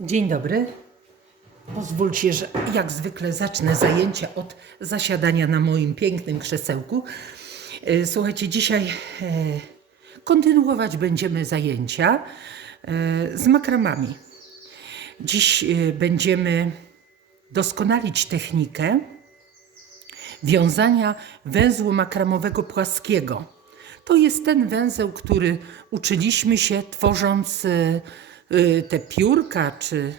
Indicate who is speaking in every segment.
Speaker 1: Dzień dobry. Pozwólcie, że jak zwykle zacznę zajęcia od zasiadania na moim pięknym krzesełku. E, Słuchajcie, dzisiaj e, kontynuować będziemy zajęcia e, z makramami. Dziś będziemy doskonalić technikę wiązania węzłu makramowego płaskiego. To jest ten węzeł, który uczyliśmy się tworząc te piórka, czy,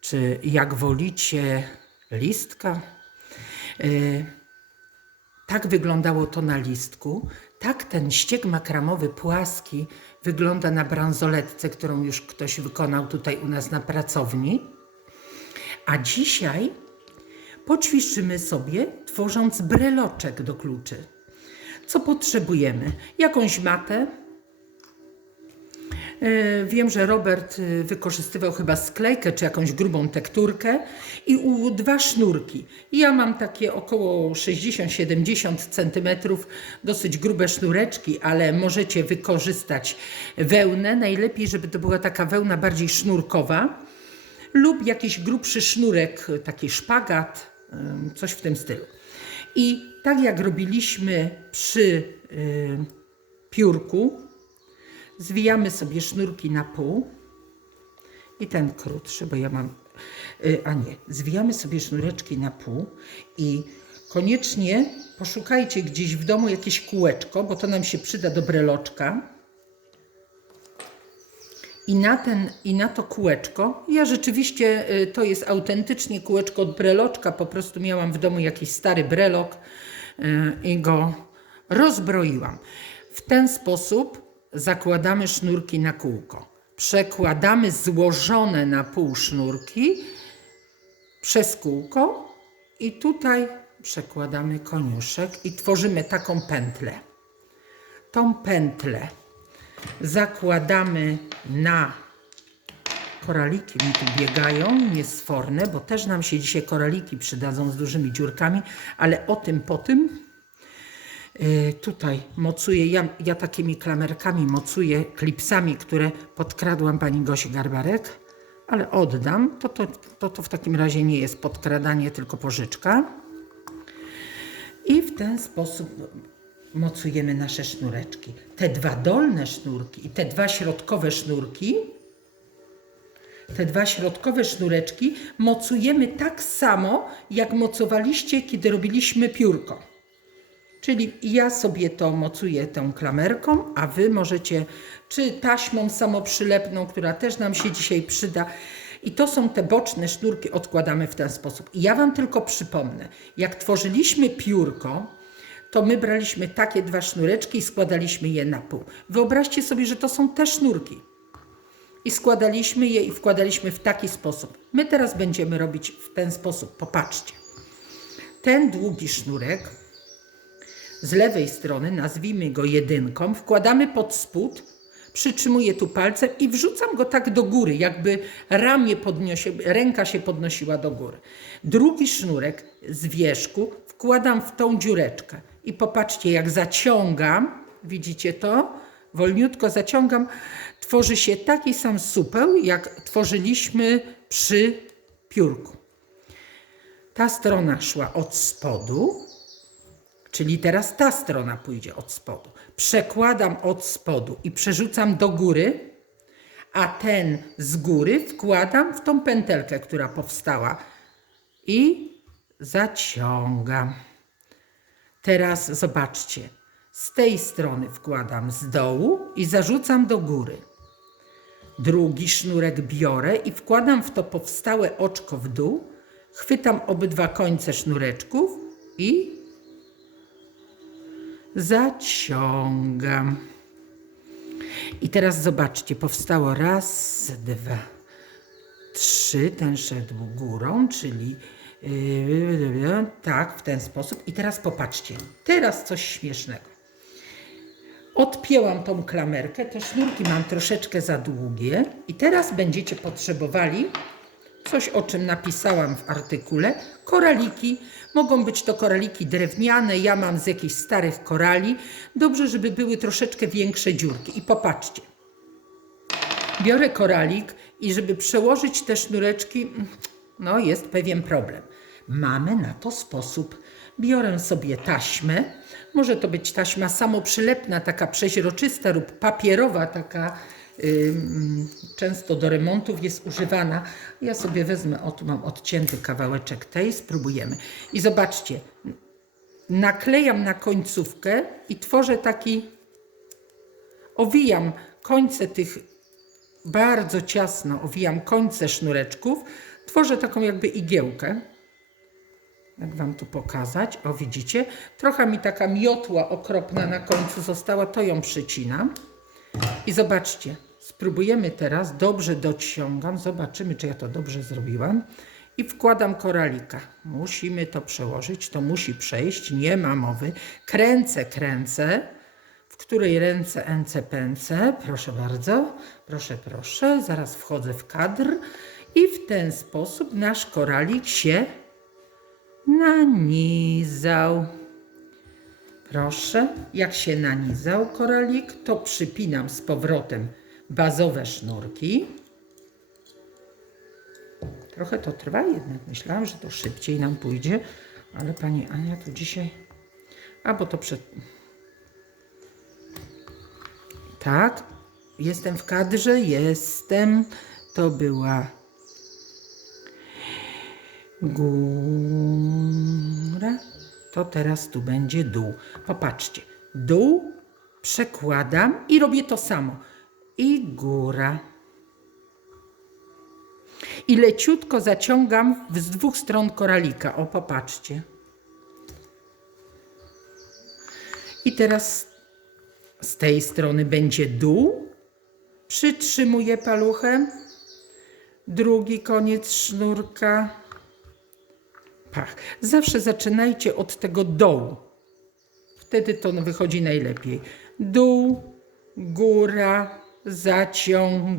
Speaker 1: czy jak wolicie, listka. Y, tak wyglądało to na listku. Tak ten ścieg makramowy płaski wygląda na bransoletce, którą już ktoś wykonał tutaj u nas na pracowni. A dzisiaj poćwiczymy sobie, tworząc breloczek do kluczy. Co potrzebujemy? Jakąś matę. E, Wiem, że Robert e, wykorzystywał chyba sklejkę czy jakąś grubą tekturkę i u, dwa sznurki. Ja mam takie około 60-70 cm, dosyć grube sznureczki, ale możecie wykorzystać wełnę. Najlepiej, żeby to była taka wełna bardziej sznurkowa lub jakiś grubszy sznurek, taki szpagat, ym, coś w tym stylu. I tak jak robiliśmy przy y, piórku, zwijamy sobie sznurki na pół i ten krótszy, bo ja mam, y, a nie, zwijamy sobie sznureczki na pół i koniecznie poszukajcie gdzieś w domu jakieś kółeczko, bo to nam się przyda do breloczka. I na, ten, I na to kółeczko, ja rzeczywiście y, to jest autentycznie kółeczko od breloczka, po prostu miałam w domu jakiś stary brelok y, i go rozbroiłam. W ten sposób zakładamy sznurki na kółko. Przekładamy złożone na pół sznurki przez kółko i tutaj przekładamy koniuszek i tworzymy taką pętlę. Tą pętlę zakładamy na koraliki mi tu biegają, niesforne, bo też nam się dzisiaj koraliki przydadzą z dużymi dziurkami, ale o tym po tym. Yy, tutaj mocuję, ja, ja takimi klamerkami mocuję klipsami, które podkradłam pani Gosi Garbarek, ale oddam. To, to, to, to w takim razie nie jest podkradanie, tylko pożyczka. I w ten sposób mocujemy nasze sznureczki. Te dwa dolne sznurki i te dwa środkowe sznurki, te dwa środkowe sznureczki mocujemy tak samo, jak mocowaliście, kiedy robiliśmy piórko. Czyli ja sobie to mocuję tą klamerką, a wy możecie, czy taśmą samoprzylepną, która też nam się dzisiaj przyda. I to są te boczne sznurki, odkładamy w ten sposób. I ja wam tylko przypomnę, jak tworzyliśmy piórko, to my braliśmy takie dwa sznureczki i składaliśmy je na pół. Wyobraźcie sobie, że to są te sznurki. I składaliśmy je i wkładaliśmy w taki sposób. My teraz będziemy robić w ten sposób. Popatrzcie. Ten długi sznurek z lewej strony, nazwijmy go jedynką, wkładamy pod spód, przytrzymuję tu palcem i wrzucam go tak do góry, jakby ramię ręka się podnosiła do góry. Drugi sznurek z wierzchu wkładam w tą dziureczkę i popatrzcie, jak zaciągam, widzicie to? Wolniutko zaciągam, tworzy się taki sam supeł, jak tworzyliśmy przy piórku. Ta strona szła od spodu, Czyli teraz ta strona pójdzie od spodu. Przekładam od spodu i przerzucam do góry, a ten z góry wkładam w tą pętelkę, która powstała i zaciągam. Teraz zobaczcie. Z tej strony wkładam z dołu i zarzucam do góry. Drugi sznurek biorę i wkładam w to powstałe oczko w dół, chwytam obydwa końce sznureczków i zaciągam. I teraz zobaczcie, powstało raz, dwa, trzy, ten szedł górą, czyli yy, tak, w ten sposób. I teraz popatrzcie, teraz coś śmiesznego. Odpięłam tą klamerkę, te sznurki mam troszeczkę za długie i teraz będziecie potrzebowali coś, o czym napisałam w artykule. Koraliki. Mogą być to koraliki drewniane. Ja mam z jakichś starych korali. Dobrze, żeby były troszeczkę większe dziurki. I popatrzcie. Biorę koralik I żeby przełożyć te sznureczki, no jest pewien problem. Mamy na to sposób. Biorę sobie taśmę. Może to być taśma samoprzylepna, taka przeźroczysta lub papierowa, taka często do remontów jest używana. Ja sobie wezmę, o tu mam odcięty kawałeczek tej, spróbujemy. I zobaczcie, naklejam na końcówkę i tworzę taki, owijam końce tych bardzo ciasno, owijam końce sznureczków, tworzę taką jakby igiełkę. Jak wam tu pokazać? O, widzicie? Trochę mi taka miotła okropna na końcu została, to ją przycinam. I zobaczcie, spróbujemy teraz, dobrze dociągam, zobaczymy, czy ja to dobrze zrobiłam. I wkładam koralika. Musimy to przełożyć, to musi przejść, nie ma mowy. Kręcę, kręcę. W której ręce ence pęce? Proszę bardzo, proszę, proszę. Zaraz wchodzę w kadr. I w ten sposób nasz koralik się nanizał. Proszę, jak się nanizał koralik, to przypinam z powrotem bazowe sznurki. Trochę to trwa jednak. Myślałam, że to szybciej nam pójdzie, ale pani Ania tu dzisiaj. A bo to przed. Tak, jestem w kadrze, jestem. To była góra, to teraz tu będzie dół. Popatrzcie, dół przekładam i robię to samo. I góra. I leciutko zaciągam z dwóch stron koralika. O, popatrzcie. I teraz z tej strony będzie dół. Przytrzymuję paluchem. Drugi koniec sznurka pach. Zawsze zaczynajcie od tego dołu. Wtedy to wychodzi najlepiej. Dół, góra, zaciągamy.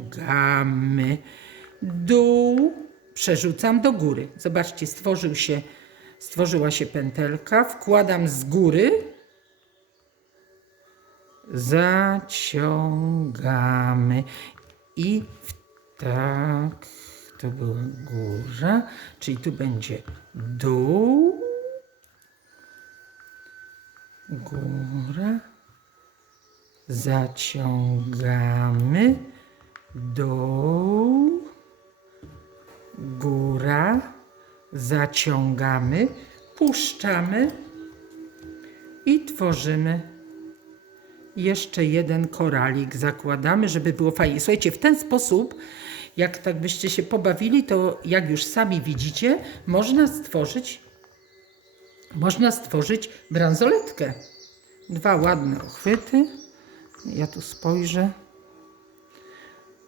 Speaker 1: Dół, przerzucam do góry. Zobaczcie, stworzył się, stworzyła się pętelka. Wkładam z góry. Zaciągamy. I tak to była góra, czyli tu będzie dół, góra, zaciągamy, dół, góra, zaciągamy, puszczamy i tworzymy jeszcze jeden koralik zakładamy, żeby było fajnie. Słuchajcie, w ten sposób, jak tak byście się pobawili, to jak już sami widzicie, można stworzyć, można stworzyć bransoletkę. Dwa ładne uchwyty. Ja tu spojrzę.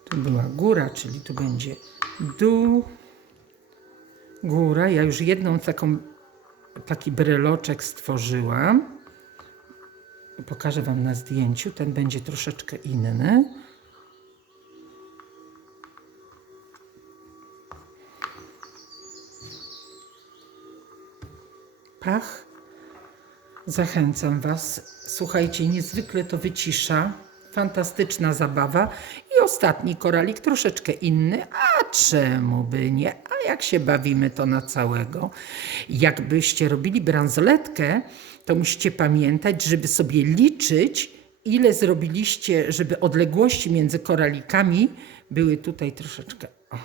Speaker 1: Tu była góra, czyli tu będzie dół, góra. Ja już jedną taką, taki bryloczek stworzyłam. Pokażę Wam na zdjęciu. Ten będzie troszeczkę inny. Zachęcam Was. Słuchajcie, niezwykle to wycisza. Fantastyczna zabawa. I ostatni koralik, troszeczkę inny. A czemu by nie? A jak się bawimy, to na całego. Jakbyście robili bransoletkę, to musicie pamiętać, żeby sobie liczyć, ile zrobiliście, żeby odległości między koralikami były tutaj troszeczkę. O.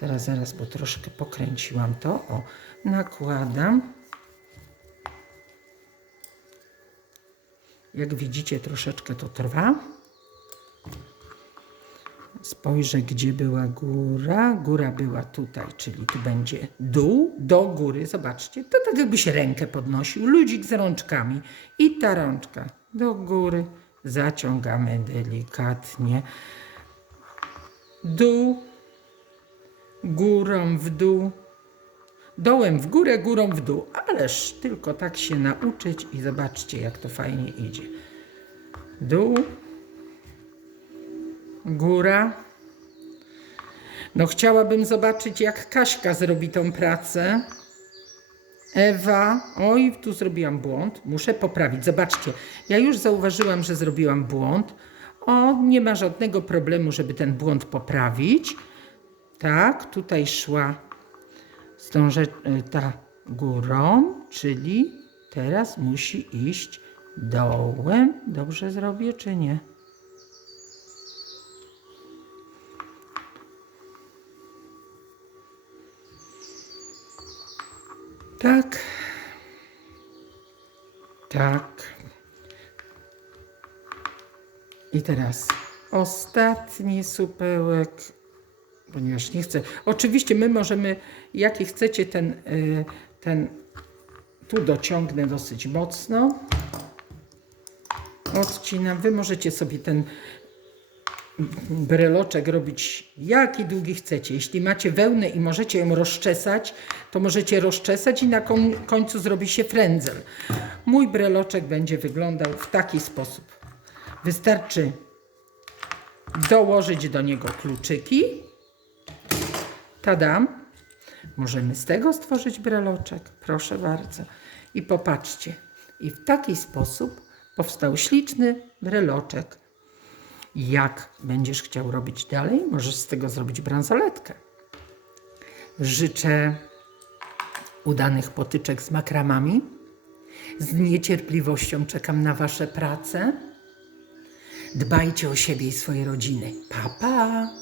Speaker 1: Zaraz, zaraz, bo troszkę pokręciłam to. O, nakładam. Jak widzicie, troszeczkę to trwa. Spojrzę, gdzie była góra. Góra była tutaj, czyli tu będzie dół do góry. Zobaczcie, to tak jakbyś rękę podnosił. Ludzik z rączkami. I ta rączka do góry. Zaciągamy delikatnie. Dół, górą w dół. Dołem w górę, górą w dół. Ależ tylko tak się nauczyć i zobaczcie, jak to fajnie idzie. Dół, góra. No chciałabym zobaczyć, jak Kaśka zrobi tą pracę. Ewa, oj, tu zrobiłam błąd, muszę poprawić. Zobaczcie, ja już zauważyłam, że zrobiłam błąd. O, nie ma żadnego problemu, żeby ten błąd poprawić. Tak, tutaj szła stąże ta górą, czyli teraz musi iść dołem. Dobrze zrobię, czy nie? Tak. Tak. I teraz ostatni supełek, ponieważ nie chcę. Oczywiście my możemy, jaki chcecie, ten, y, ten tu dociągnę dosyć mocno. Odcinam. Wy możecie sobie ten breloczek robić jaki długi chcecie. Jeśli macie wełnę i możecie ją rozczesać, to możecie rozczesać i na koń, końcu zrobi się frędzel. Mój breloczek będzie wyglądał w taki sposób. Wystarczy dołożyć do niego kluczyki. Tadam. Możemy z tego stworzyć breloczek. Proszę bardzo. I popatrzcie. I w taki sposób powstał śliczny breloczek. Jak będziesz chciał robić dalej, możesz z tego zrobić bransoletkę. Życzę udanych potyczek z makramami. Z niecierpliwością czekam na Wasze prace. Dbajcie o siebie i swoje rodziny. Pa, pa!